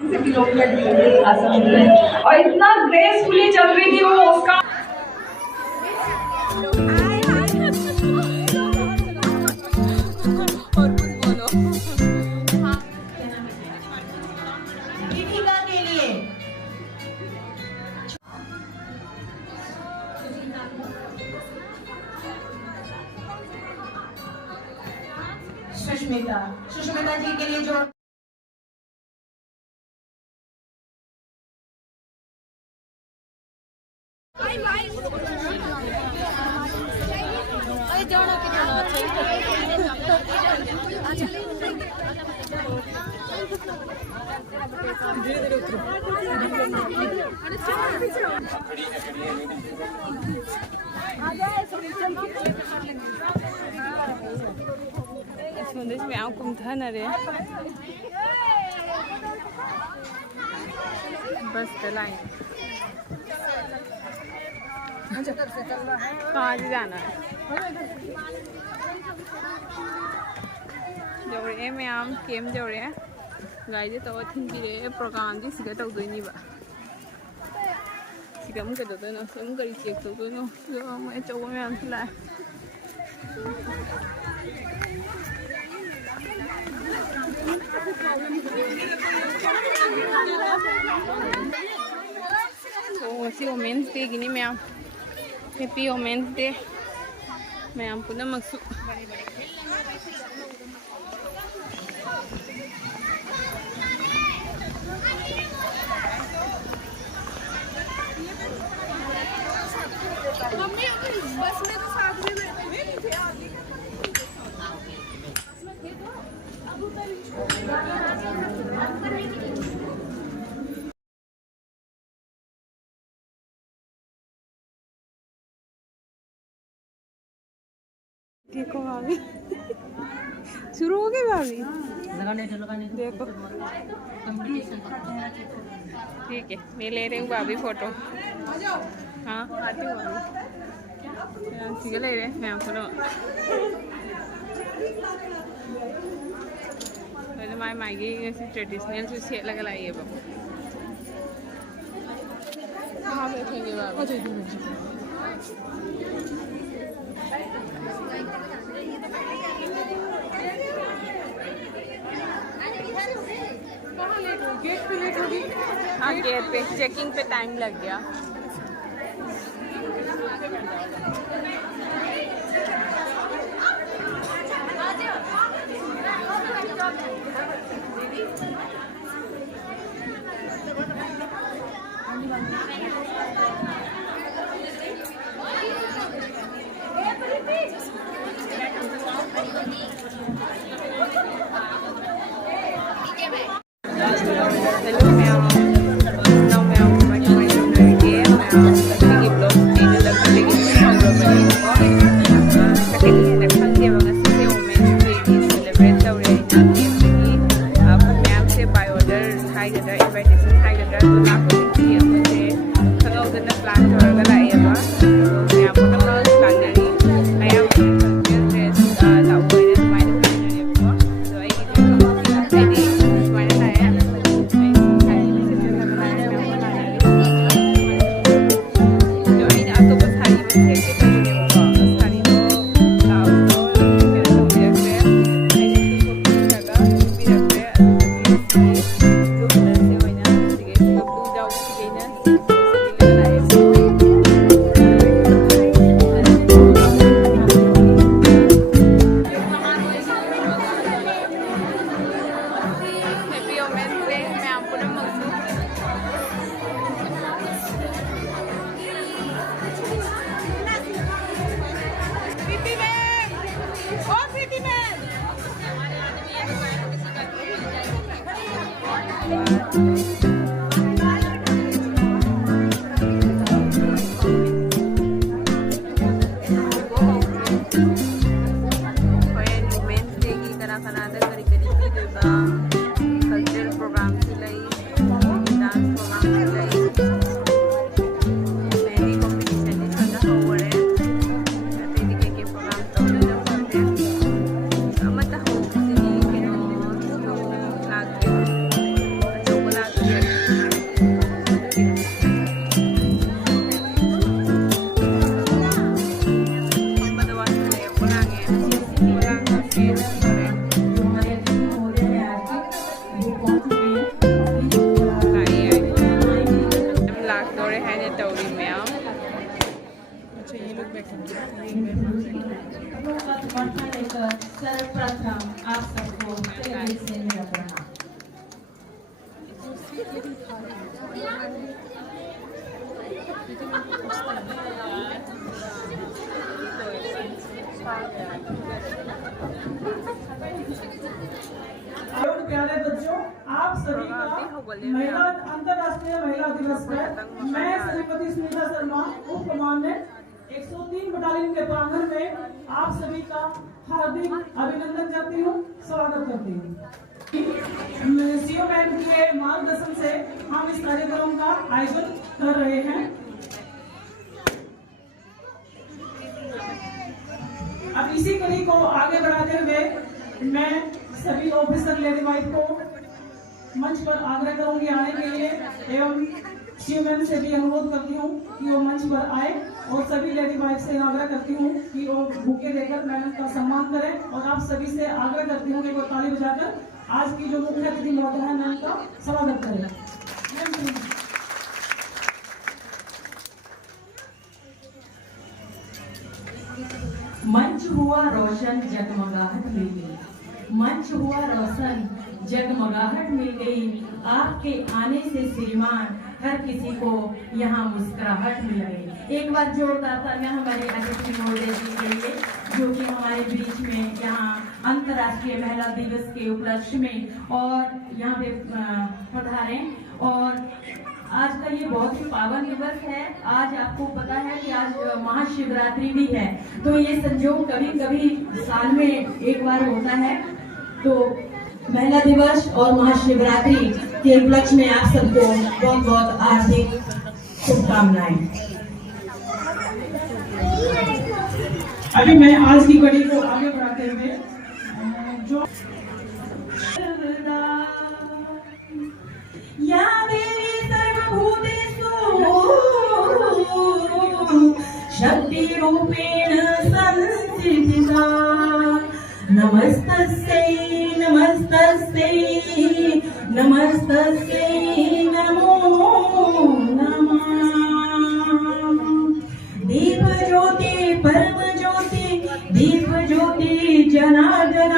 Kilometre आसान है और इतना ग्रेसफुली चल रही थी वो उसका सुष्मिता जी के लिए जो में आम कुमथनरे बस चलाएं कहाँ से जाना है जौरे मैम केम जौरे गाइड तो थिंपीरे प्रोग्राम की सिगा तौदोइनिबा सिगा मुके तौदोइनो सिगा मुके चेक तौदोइनो जो मैं चौबा मैम सिला so Women's Day gini ma'am Happy Women's Day ma'am पुनः मक्सु बस में तो साथ में बैठे हुए नहीं थे आगे देखो भाभी शुरू हो गई भाभी देखो ठीक है मैं ले रही हूँ भाभी फोटो हाँ आती हूँ भाभी ठीक है ले रहे हैं मैं फोटो पहले माई माइगी ट्रेडिशनल से सेट लगा लाइए बाबू कहाँ बैठेंगे बाबू गेट पे लेट होगी हाँ गेट पे चेकिंग पे टाइम लग गया Hello, ma'am. Now, ma'am, my प्यारे बच्चों, आप सभी का महिला अंतर्राष्ट्रीय महिला दिवस पर मैं श्रीमती स्मिता शर्मा उप कमांडेंट 103 बटालियन के प्रांगण में आप सभी का हार्दिक अभिनंदन करती हूँ, स्वागत करती हूँ। सीओ मैम के मार्गदर्शन से हम इस कार्यक्रम का आयोजन कर रहे हैं। अब इसी कड़ी को आगे बढ़ाते हुए मैं सभी ऑफिसर लेडी वाइफ को मंच पर आग्रह करूंगी आने के लिए एवं सीएम से भी अनुरोध करती हूँ कि वो मंच पर आए और सभी लेडी वाइफ से आग्रह करती हूँ कि वो बुके देकर मैम का सम्मान करें और आप सभी से आग्रह करती हूँ कि वो ताली बजाकर आज की जो मुख्य अतिथि महोदय है मैम का स्वागत करें। मंच हुआ रोशन जगमगाहट मिल गई, मंच हुआ रोशन जगमगाहट मिल गई, आपके आने से श्रीमान हर किसी को यहाँ मुस्कुराहट मिल गई। एक बार जोरदार तालियां हमारे अतिथि महोदय जी के लिए जो कि हमारे बीच में यहाँ अंतर्राष्ट्रीय महिला दिवस के उपलक्ष्य में और यहाँ पे पधारे। और आज का ये बहुत ही पावन दिवस है। आज आपको पता है कि आज महाशिवरात्रि भी है, तो ये संयोग कभी कभी साल में एक बार होता है। तो महिला दिवस और महाशिवरात्रि के उपलक्ष्य में आप सबको बहुत बहुत हार्दिक शुभकामनाएं। अभी मैं आज की कड़ी को आगे बढ़ाते हुए जो या देवी सर्वभूतेषु शक्ति रूपेण संस्थिता, नमस्तस्यै नमस्तस्यै नमस्तस्यै नमो नमः। दीप ज्योति परम ज्योति दीप ज्योति जनार्दन।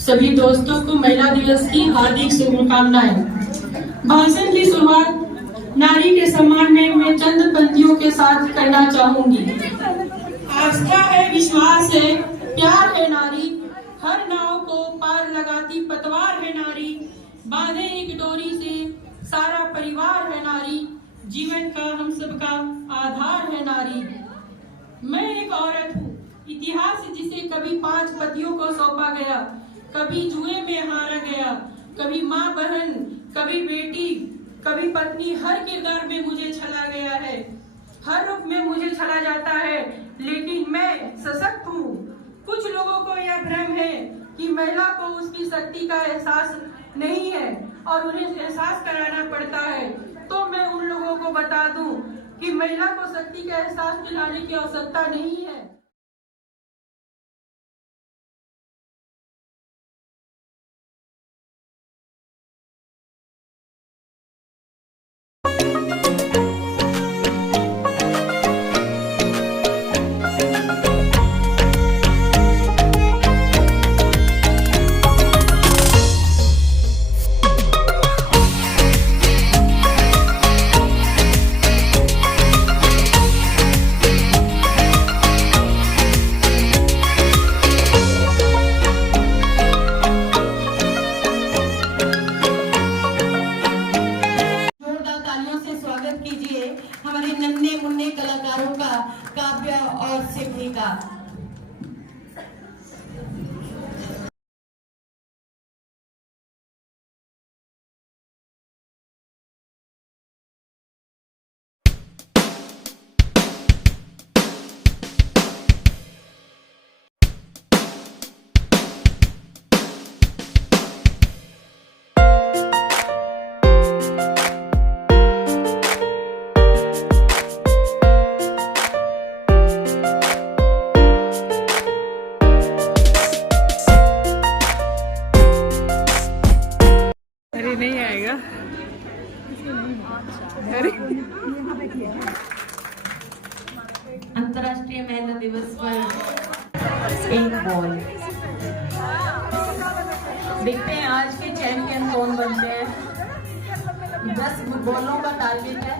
सभी दोस्तों को महिला दिवस की हार्दिक शुभकामनाएं। भाषण की शुरुआत नारी के सम्मान में मैं चंद पंक्तियों के साथ करना चाहूंगी। आस्था है, विश्वास है, प्यार है नारी, हर नाव को पार लगाती पतवार है नारी, बांधे एक डोरी से सारा परिवार है नारी, जीवन का हम सबका आधार है नारी। मैं एक औरत हूँ, इतिहास जिसे कभी 5 पतियों को सौंपा गया, कभी जुए में हारा गया, कभी माँ बहन, कभी बेटी, कभी पत्नी, हर किरदार में मुझे छला गया है, हर रूप में मुझे छला जाता है, लेकिन मैं सशक्त हूँ। कुछ लोगों को यह भ्रम है कि महिला को उसकी शक्ति का एहसास नहीं है और उन्हें एहसास कराना पड़ता है। तो मैं उन लोगों को बता दूं कि महिला को शक्ति का एहसास दिलाने की आवश्यकता नहीं है। हमारे नन्हे मुन्ने कलाकारों का काव्य और सिद्धि का। नहीं आएगा। अंतर्राष्ट्रीय महिला दिवस पर एक बॉल। देखते हैं आज के चैंपियन कौन बनते हैं। 10 फुटबॉलों का टारगेट है।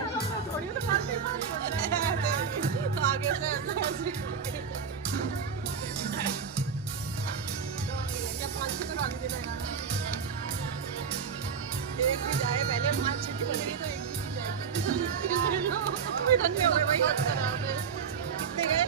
आगे से ऐसे एक भी जाए पहले 5-6 की बनेगी तो एक भी जाएगी। धन्य हो गए भाई, कितने गए?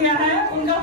क्या है उनका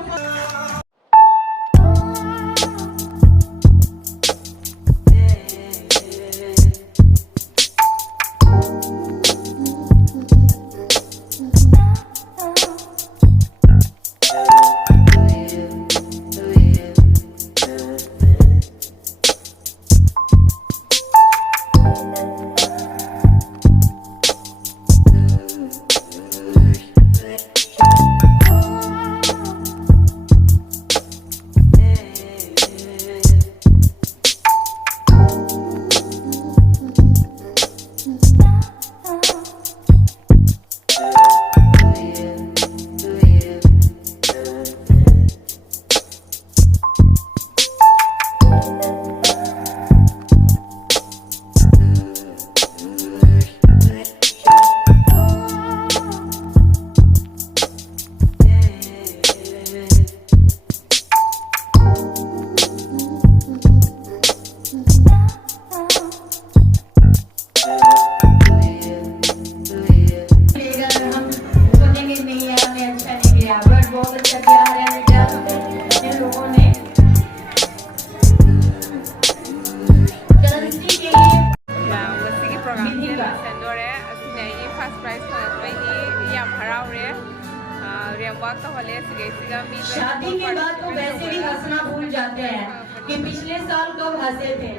शादी के बाद तो वैसे भी हंसना भूल जाते हैं कि पिछले साल कब हंसे थे।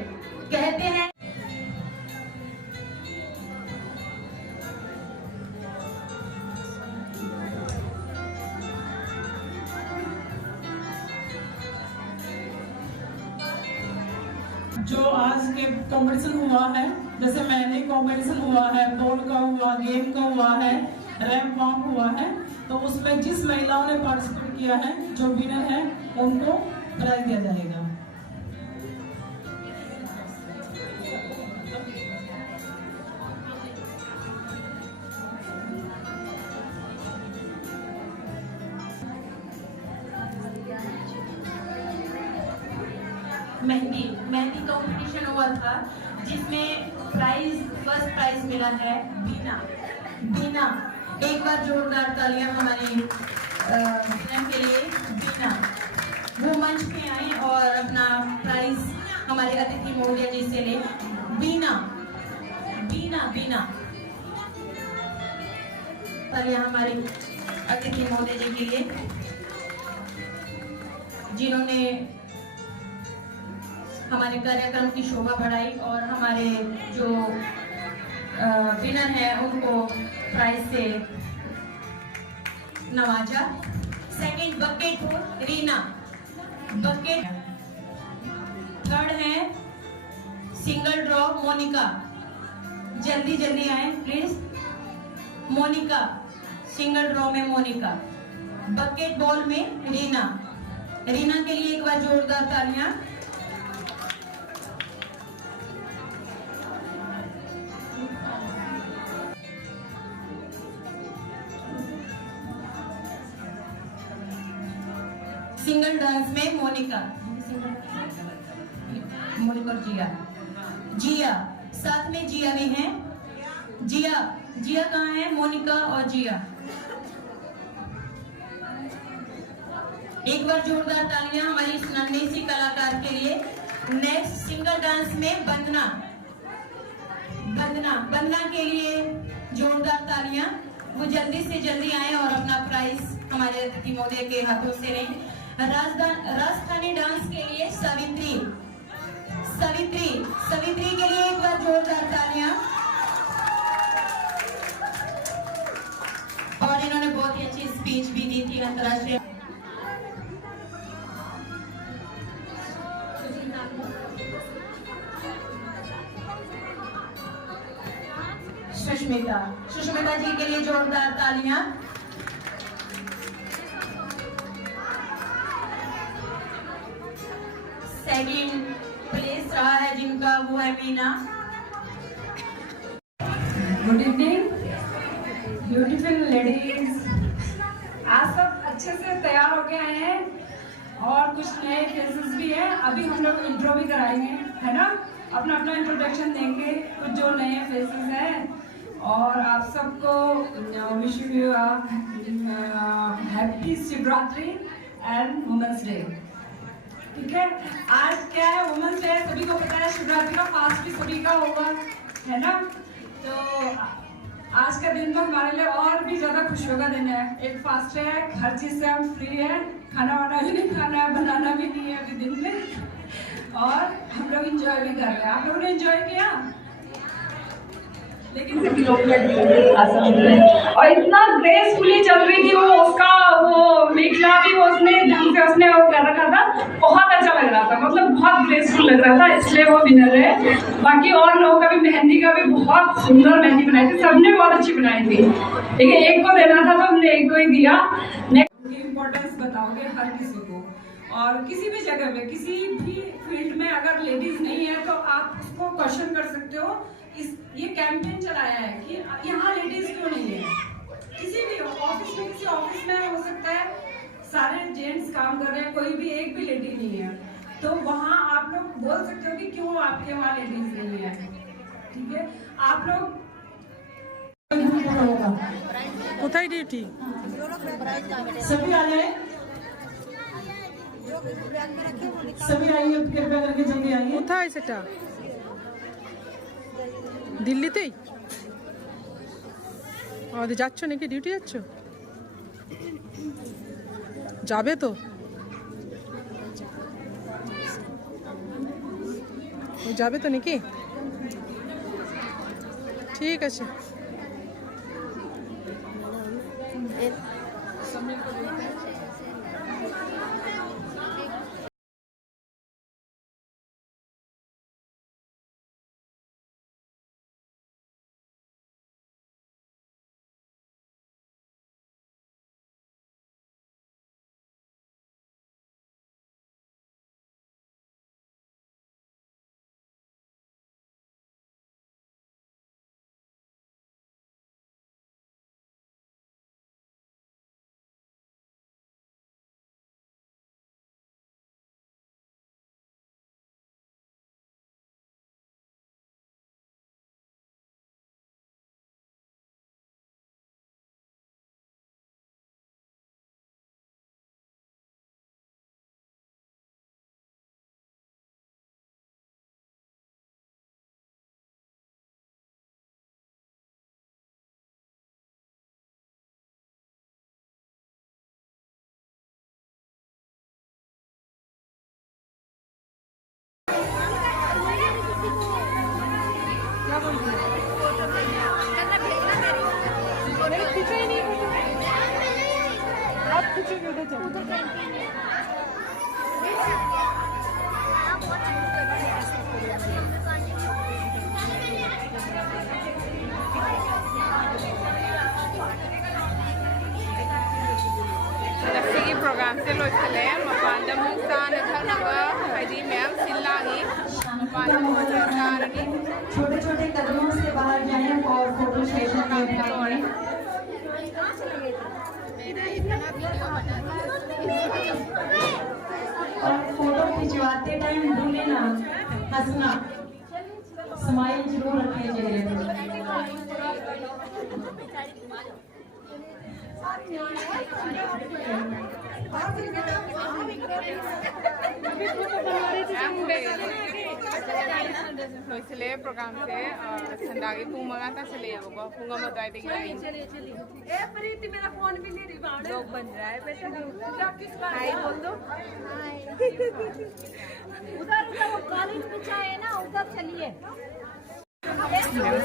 कहते हैं जो आज के कंपटीशन हुआ है, जैसे मेहंदी कंपटीशन हुआ है, बॉल का हुआ, गेम का हुआ है, रैंप वॉक हुआ है, तो उसमें जिस महिलाओं ने पार्टिसिपेट किया है, जो विनर है उनको प्राइज दिया जाएगा। मेहंदी कंपटीशन हुआ था जिसमें फर्स्ट प्राइज मिला है बीना। एक बार जोरदार तालियां हमारी मैम के लिए। बीना वो मंच पे आए और अपना प्राइज हमारे अतिथि महोदय जी से ले। बीना तालियां हमारे अतिथि महोदय जी के लिए जिन्होंने हमारे कार्यक्रम की शोभा बढ़ाई और हमारे जो विनर है उनको प्राइज से नवाजा। सेकंड बकेट हो रीना बकेट। थर्ड है सिंगल ड्रॉ मोनिका। जल्दी आए प्लीज। मोनिका सिंगल ड्रॉ में मोनिका। बकेट बॉल में रीना के लिए एक बार जोरदार तालियां। सिंगल डांस में मोनिका और जिया साथ में जिया भी हैं। जिया कहाँ है? मोनिका और जिया। एक बार जोरदार तालियां हमारी इस नन्ही सी कलाकार के लिए। नेक्स्ट सिंगल डांस में बंदना के लिए जोरदार तालियां। वो जल्दी से जल्दी आए और अपना प्राइज हमारे अतिथि महोदय के हाथों से लें। राजस्थानी डांस के लिए सवित्री के लिए एक बार जोरदार तालियां। और इन्होंने बहुत ही अच्छी स्पीच भी दी थी अंतर्राष्ट्रीय। सुष्मिता जी के लिए जोरदार तालियां। सेकंड प्लेस रहा है जिनका, वो है Meena. Good evening beautiful ladies. आज सब अच्छे से तैयार होके आए हैं और कुछ नए फेसेस भी हैं। अभी हम लोग इंट्रो भी कराएंगे, है ना? अपना इंट्रोडक्शन देंगे कुछ जो नए फेसेस हैं। और आप सबको wish you happy Shivratri and women's day. ठीक है, आज क्या है? वुमेन्स डे सभी को पता है। शिवरात्रि का फास्ट भी सभी का होगा, है ना? तो आज का दिन तो हमारे लिए और भी ज्यादा खुशियों का दिन है। एक फास्ट है, हर चीज से हम फ्री है, खाना वाना भी नहीं खाना है, बनाना भी नहीं है अभी दिन में, और हम लोग एंजॉय भी कर रहे हैं। आप लोगों ने एंजॉय किया? लेकिन और इतना ग्रेसफुली चल रही थी वो मेखला भी उसने वो कर रखा था। बहुत अच्छा लग रहा था, मतलब बहुत ग्रेसफुल लग रहा था, इसलिए वो विनर है। बाकी और लोगों का भी मेहंदी का भी बहुत सुंदर मेहंदी बनाई थी, सबने बहुत अच्छी बनाई थी। लेकिन एक को देना था तो हमने एक को ही दिया। इम्पोर्टेंस बताओगे हर किसी को, और किसी भी जगह पे किसी भी फील्ड में अगर लेडीज नहीं है तो आप उसको क्वेश्चन कर सकते हो। ये कैंपेन चलाया है कि यहाँ लेडीज क्यों नहीं है। किसी भी ऑफिस में, किसी ऑफिस में हो सकता है सारे जेंट्स काम कर रहे हैं, कोई भी एक भी लेडी नहीं है, तो वहाँ आप लोग बोल सकते हो कि क्यों आपके वहाँ लेडीज नहीं है। ठीक है, आप लोग কোথায় ডিউটি? सभी आ जाए, सभी आइए, कृपया करके जल्दी आइए। কোথায় সেটা? দিল্লিতেই? আমাদের যাচ্ছ নাকি? ডিউটি যাচ্ছ? যাবে তো? যাবে তো নাকি? ঠিক আছে। प्रोग्राम से लोचले मपान मुक्तान थनवा हजी मैम सिल्लागी छोटे छोटे कदमों से बाहर जाएं और फोटो सेशन में भाग लें। हंसना स्माइल जरूर रखें चेहरे पर। लोसले प्रोग्राम से संदा के पुंग मंगा ता चले बको पुंग म दाई दे लाई ए प्रीति मेरा फोन भी ले रही बाड़ लोग बन रहा है बेटा हाय बोल दो उधर उधर वो कॉलेज पीछा है ना उधर चलिए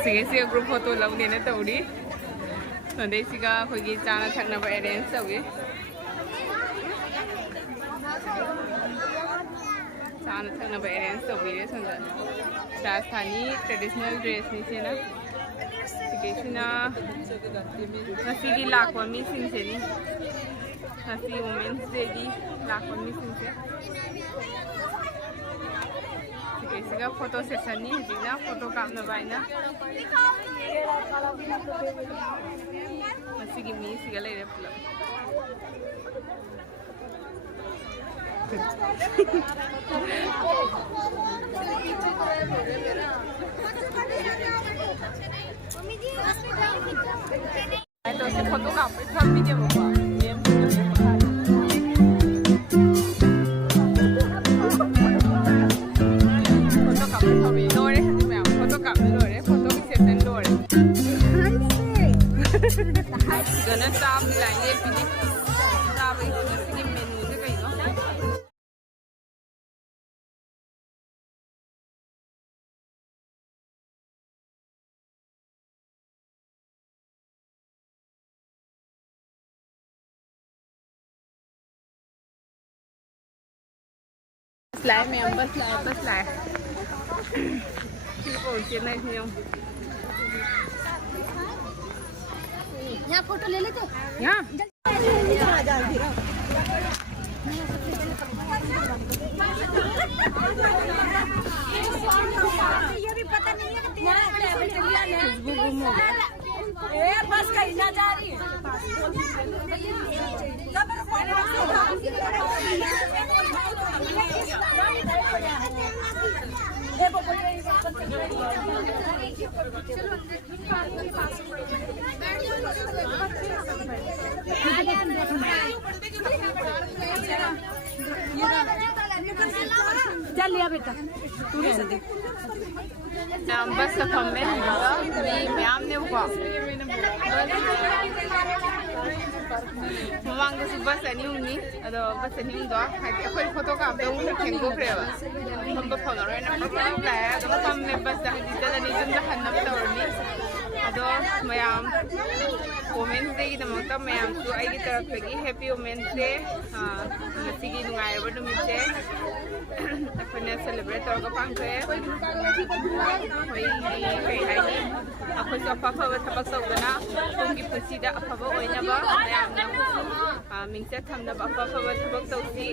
सिगे ग्रुप फोटो लवने ने तौड़ी संदे सिगा खोगी चाना थकना ब अरेंज तौगे चाना थकना ब अरेंज तौगे संदा राजस्थानी ट्रेडिशनल ड्रेस नीचे ना सिगेसिना नसीगी लाखवा मी सिंसे नी नसी वुमेन्स डे दी लाखवा मी सिंसे सिगेसिगा फोटो सेशन नी जिना फोटो कापना बाइना नसीगी मी सिगा लेरे पुला तो से फोटो का सब वीडियो होगा फोटो का भी लोरे मैं फोटो का लोरे फोटो की सेशन लोरे गना चाप लाइए फिनी चाप इसकी मेनू से कहीं ना Slide में बस लाए ठीक हो चेन्नई नहीं यहाँ फोटो ले लेते यहाँ ये भी पता नहीं है कि खुशबू गुम हो गया बस कहीं ना जा रही चल लिया बेटा तू रहने दे बस हमें मैम ने ममांग बस अनी उनी बस अनी उन अखोई फोटो का खेंगोख्रेबा हम फंगरोना लाए बस हजीदनी हन्नब तौरनी अदो मैम वुमेन्स डे की मैम तरफ हैप्पी वुमेन्स डे नुंगाइब नुमिते अखोना सेलिब्रेट तौर पांथोए अखोई अफब थबक तौदना तुमकी पुंसीदा अफब ओइनबा मैमना मिंगचा थमनब अफब थबक तौसी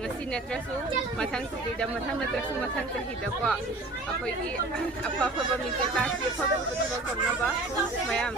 ngasi natrasu mathang sukida mathang natrasu mathang sahida ko akhoi ki afa mingcha ta si afa thobak tawna ba mayam